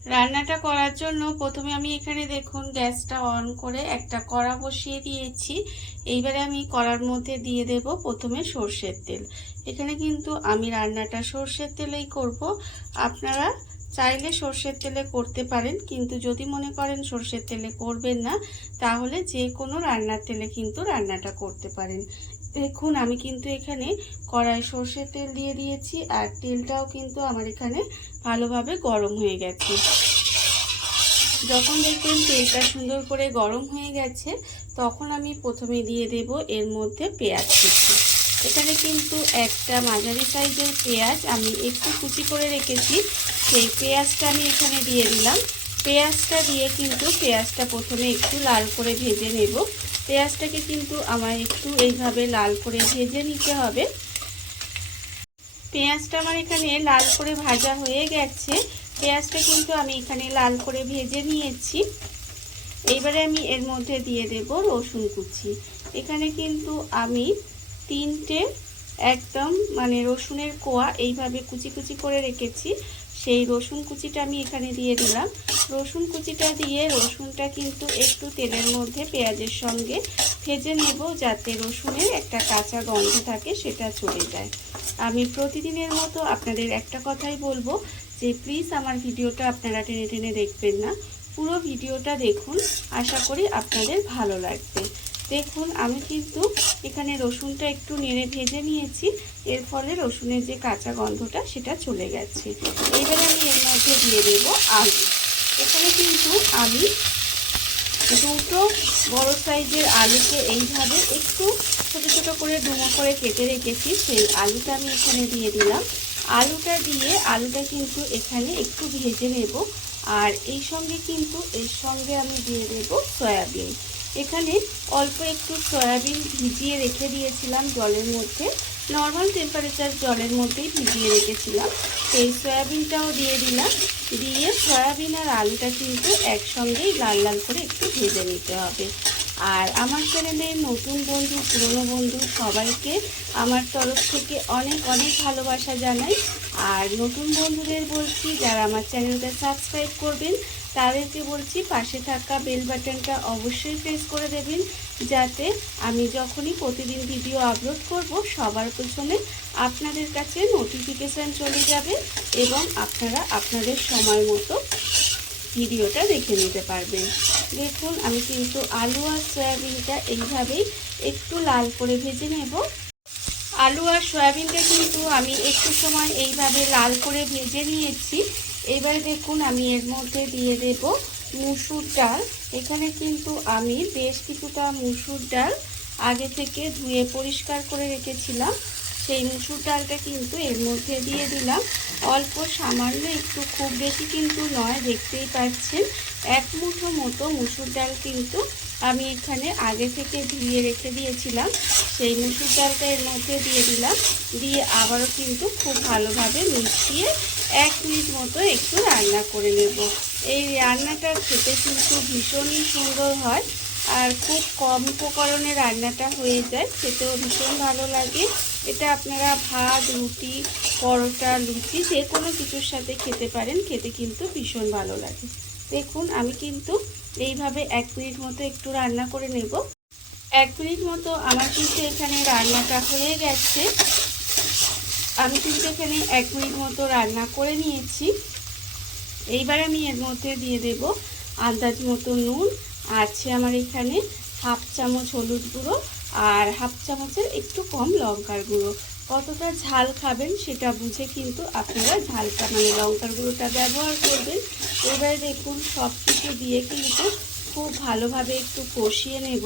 রান্নাটা করার জন্য প্রথমে আমি এখানে দেখুন গ্যাসটা অন করে একটা কড়া বসিয়ে দিয়েছি। এইবারে আমি কড়ার মধ্যে দিয়ে দেব প্রথমে সর্ষের তেল। এখানে কিন্তু আমি রান্নাটা সর্ষের তেলেই করব। আপনারা চাইলে সর্ষের তেলে করতে পারেন, কিন্তু যদি মনে করেন সর্ষের তেলে করবেন না, তাহলে যে কোনো রান্নার তেলে কিন্তু রান্নাটা করতে পারেন। দেখুন আমি কিন্তু এখানে কড়াই সর্ষের তেল দিয়ে দিয়েছি, আর তেলটাও কিন্তু আমার এখানে ভালোভাবে গরম হয়ে গেছে। যখন দেখবেন তেলটা সুন্দর করে গরম হয়ে গেছে, তখন আমি প্রথমে দিয়ে দেব এর মধ্যে পেঁয়াজ কুচি। এখানে কিন্তু একটা মাঝারি সাইজের পেঁয়াজ আমি একটু কুচি করে রেখেছি, সেই পেঁয়াজটা আমি এখানে দিয়ে দিলাম। পেঁয়াজটা দিয়ে কিন্তু পেঁয়াজটা প্রথমে একটু লাল করে ভেজে নেব। পেঁয়াজটাকে কিন্তু আমার একটু এইভাবে লাল করে ভেজে নিতে হবে। পেঁয়াজটা আমার এখানে লাল করে ভাজা হয়ে গেছে। পেঁয়াজটা কিন্তু আমি এখানে লাল করে ভেজে নিয়েছি। এইবারে আমি এর মধ্যে দিয়ে দেব রসুন কুচি। এখানে কিন্তু আমি তিনটে একদম রসুনের কোয়া এইভাবে কুচি কুচি করে রেখেছি, সেই রসুন কুচিটা আমি এখানে দিয়ে দিলাম। রসুন কুচিটা দিয়ে রসুনটা কিন্তু একটু তেলের মধ্যে পেঁয়াজের সঙ্গে ভেজে নেব, যাতে রসুনের একটা কাঁচা গন্ধ থাকে সেটা চলে যায়। আমি প্রতিদিনের মতো আপনাদের একটা কথাই বলবো যে প্লিজ আমার ভিডিওটা আপনারা টেনে টেনে দেখবেন না, পুরো ভিডিওটা দেখুন, আশা করি আপনাদের ভালো লাগবে। দেখুন আমি কিন্তু এখানে রসুনটা একটু নেড়ে ভেজে নিয়েছি, এর ফলে রসুনের যে কাঁচা গন্ধটা সেটা চলে গেছে। এইবারে আমি এর মধ্যে দিয়ে দেব আলু। এখানে কিন্তু আমি দুটো বড় সাইজের আলুকে এইভাবে একটু ছোট ছোট করে ডুমো করে কেটে রেখেছি, সেই আলুটা আমি এখানে দিয়ে দিলাম। আলুটা দিয়ে আলুটা কিন্তু এখানে একটু ভেজে নেব। আর এই সঙ্গে কিন্তু এর সঙ্গে আমি দিয়ে দেব সয়াবিন। এখানে অল্প একটু সয়াবিন ভিজিয়ে রেখে দিয়েছিলাম জলের মধ্যে, নর্মাল টেম্পারেচার জলের মধ্যেই ভিজিয়ে রেখেছিলাম। সেই সয়াবিনটাও দিয়ে দিলাম। দিয়ে সয়াবিন আর আলুটা কিন্তু একসঙ্গেই লাল লাল করে একটু ভেজে নিতে হবে। আর আমার চ্যানেলের নতুন বন্ধু পুরনো বন্ধু সবাইকে আমার তরফ থেকে অনেক অনেক ভালোবাসা জানাই। আর নতুন বন্ধুদের বলছি, যারা আমার চ্যানেলটা সাবস্ক্রাইব করবেন তাদেরকে বলছি পাশে থাকা বেল বাটনটা অবশ্যই প্রেস করে দেবেন, যাতে আমি যখনই প্রতিদিন ভিডিও আপলোড করব সবার প্রথমে আপনাদের কাছে নোটিফিকেশান চলে যাবে এবং আপনারা আপনাদের সময় মতো ভিডিওটা দেখে নিতে পারবেন। দেখুন আমি কিন্তু আলু আর সয়াবিনটা এইভাবেই একটু লাল করে ভেজে নেব। আলু আর সয়াবিনটা কিন্তু আমি একটু সময় এইভাবে লাল করে ভেজে নিয়েছি। এবারে দেখুন আমি এর মধ্যে দিয়ে দেব মুসুর ডাল। এখানে কিন্তু আমি বেশ কিছুটা মুসুর ডাল আগে থেকে ধুয়ে পরিষ্কার করে রেখেছিলাম, সেই মুসুর ডালটা কিন্তু এর মধ্যে দিয়ে দিলাম। অল্প সামান্য একটু, খুব বেশি কিন্তু নয়, দেখতেই পাচ্ছেন এক মুঠো মতো মুসুর ডাল কিন্তু আমি এখানে আগে থেকে ধুয়ে রেখে দিয়েছিলাম, সেই মুসুর ডালটা এর মধ্যে দিয়ে দিলাম। দিয়ে আবারও কিন্তু খুব ভালোভাবে মিশিয়ে 1 মিনিট মতো একটু রান্না করে নেব। এই রান্নাটা খেতে কিন্তু ভীষণই সুন্দর হয়, আর খুব কম উপকরণে রান্নাটা হয়ে যায়, খেতেও ভীষণ ভালো লাগে। এটা আপনারা ভাত, রুটি, পরোটা, লুচি যে কোনো কিছুর সাথে খেতে পারেন, খেতে কিন্তু ভীষণ ভালো লাগে। দেখুন আমি কিন্তু এইভাবে 1 মিনিট মতো একটু রান্না করে নেব। 1 মিনিট মতো আমার কিন্তু এখানে রান্নাটা হয়ে গেছে। আমি কিন্তু এখানে 1 মিনিট মতো রান্না করে নিয়েছি। এইবার আমি এর মধ্যে দিয়ে দেব আন্দাজ মতো নুন, আছে আমার এখানে 1/2 চামচ হলুদ গুঁড়ো আর 1/2 চামচের একটু কম লঙ্কার গুঁড়ো। কতটা ঝাল খাবেন সেটা বুঝে কিন্তু আপনারা ঝালটা লঙ্কার গুঁড়োটা ব্যবহার করবেন। এবারে দেখুন সব কিছু দিয়ে কিন্তু খুব ভালোভাবে একটু কষিয়ে নেব।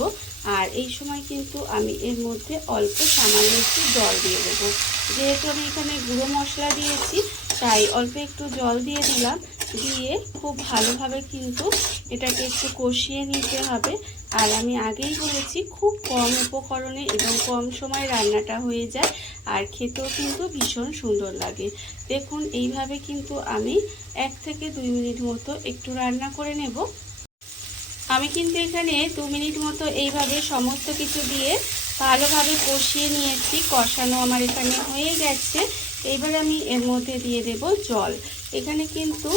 আর এই সময় কিন্তু আমি এর মধ্যে অল্প সামান্য একটু জল দিয়ে দেবো। যেহেতু আমি এখানে গুঁড়ো মশলা দিয়েছি, তাই অল্প একটু জল দিয়ে দিলাম। দিয়ে খুব ভালোভাবে কিন্তু এটাকে একটু কষিয়ে নিতে হবে। আর আমি আগেই বলেছি খুব কম উপকরণে এবং কম সময় রান্নাটা হয়ে যায়, আর খেতেও কিন্তু ভীষণ সুন্দর লাগে। দেখুন এইভাবে কিন্তু আমি 1 থেকে 2 মিনিট মতো একটু রান্না করে নেব। আমি কিন্তু এখানে 2 মিনিট মতো এইভাবে সমস্ত কিছু দিয়ে ভালোভাবে কষিয়ে নিয়েছি। কষানো আমার এখানে হয়ে গেছে। এবার আমি এর মধ্যে দিয়ে দেব জল। এখানে কিন্তু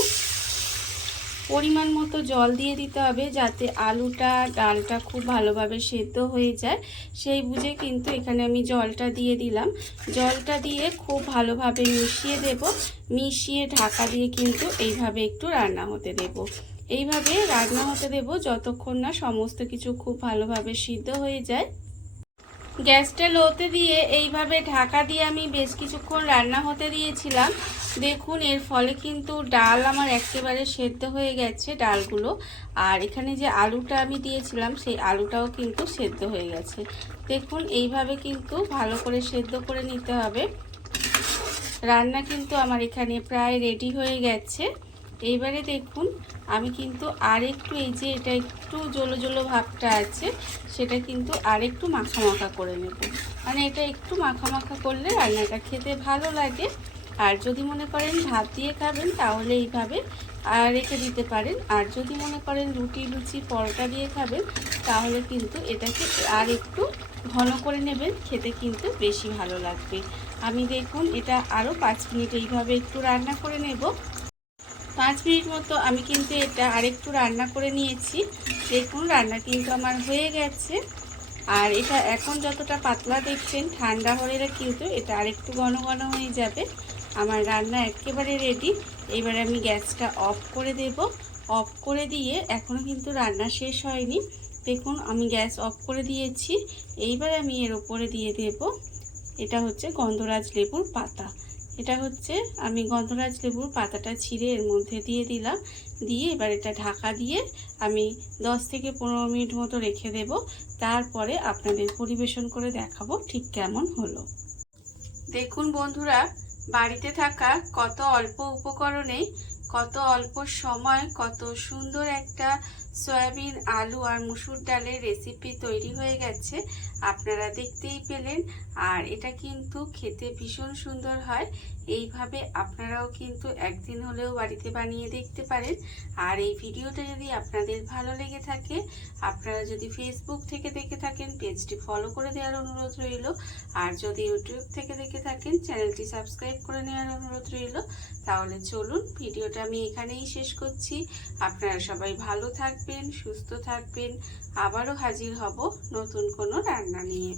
পরিমাণ মতো জল দিয়ে দিতে হবে, যাতে আলুটা ডালটা খুব ভালোভাবে সেদ্ধ হয়ে যায়। সেই বুঝে কিন্তু এখানে আমি জলটা দিয়ে দিলাম। জলটা দিয়ে খুব ভালোভাবে মিশিয়ে দেব। মিশিয়ে ঢাকা দিয়ে কিন্তু এইভাবে একটু রান্না হতে দেব। এইভাবে রান্না হতে দেব যতক্ষণ না সমস্ত কিছু খুব ভালোভাবে সিদ্ধ হয়ে যায়। গ্যাসটা লোতে দিয়ে এইভাবে ঢাকা দিয়ে আমি বেশ কিছুক্ষণ রান্না হতে দিয়েছিলাম। দেখুন এর ফলে কিন্তু ডাল আমার একেবারে সেদ্ধ হয়ে গেছে ডালগুলো। আর এখানে যে আলুটা আমি দিয়েছিলাম সেই আলুটাও কিন্তু সেদ্ধ হয়ে গেছে। দেখুন এইভাবে কিন্তু ভালো করে সেদ্ধ করে নিতে হবে। রান্না কিন্তু আমার এখানে প্রায় রেডি হয়ে গেছে। এইবারে দেখুন আমি কিন্তু আর একটু এই যে এটা একটু জলো জলো ভাবটা আছে সেটা কিন্তু আর একটু মাখা মাখা করে নেব। মানে এটা একটু মাখা মাখা করলে রান্নাটা খেতে ভালো লাগে। আর যদি মনে করেন ভাত দিয়ে খাবেন তাহলে এইভাবে রেখে দিতে পারেন। আর যদি মনে করেন রুটি লুচি পরোটা দিয়ে খাবেন তাহলে কিন্তু এটাকে আর একটু ঘন করে নেবেন, খেতে কিন্তু বেশি ভালো লাগবে। আমি দেখুন এটা আরও 5 মিনিট এইভাবে একটু রান্না করে নেব। 5 মিনিট মতো আমি কিন্তু এটা আরেকটু রান্না করে নিয়েছি। দেখুন রান্না কিন্তু আমার হয়ে গেছে। আর এটা এখন যতটা পাতলা দেখছেন ঠান্ডা হলে কিন্তু এটা আরেকটু ঘন ঘন হয়ে যাবে। আমার রান্না একেবারে রেডি। এবারে আমি গ্যাসটা অফ করে দেব। অফ করে দিয়ে এখনও কিন্তু রান্না শেষ হয়নি। দেখুন আমি গ্যাস অফ করে দিয়েছি। এইবার আমি এর ওপরে দিয়ে দেব, এটা হচ্ছে গন্ধরাজ লেবুর পাতা। এটা হচ্ছে আমি গন্ধরাজ লেবুর পাতাটা ছিঁড়ে এর মধ্যে দিয়ে দিলাম। দিয়ে এবার এটা ঢাকা দিয়ে আমি 10 থেকে 15 মিনিট মতো রেখে দেব। তারপরে আপনাদের পরিবেশন করে দেখাবো ঠিক কেমন হলো। দেখুন বন্ধুরা, বাড়িতে থাকা কত অল্প উপকরণে কত অল্প সময় কত সুন্দর একটা সয়াবিন আলু আর মুসুর ডালের রেসিপি তৈরি হয়ে গেছে। আপনারা দেখতেই পেলেন। আর এটা কিন্তু খেতে ভীষণ সুন্দর হয়। এইভাবে আপনারাও কিন্তু একদিন হলেও বাড়িতে বানিয়ে দেখতে পারেন। আর এই ভিডিওটা যদি আপনাদের ভালো লেগে থাকে, আপনারা যদি ফেসবুক থেকে দেখে থাকেন পেজটি ফলো করে দেওয়ার অনুরোধ রইল। আর যদি ইউটিউব থেকে দেখে থাকেন চ্যানেলটি সাবস্ক্রাইব করে নেওয়ার অনুরোধ রইল। তাহলে চলুন ভিডিওটা আমি এখানেই শেষ করছি। আপনারা সবাই ভালো থাকবেন, সুস্থ থাকবেন। আবারও হাজির হব নতুন কোনো রান্না নিয়ে।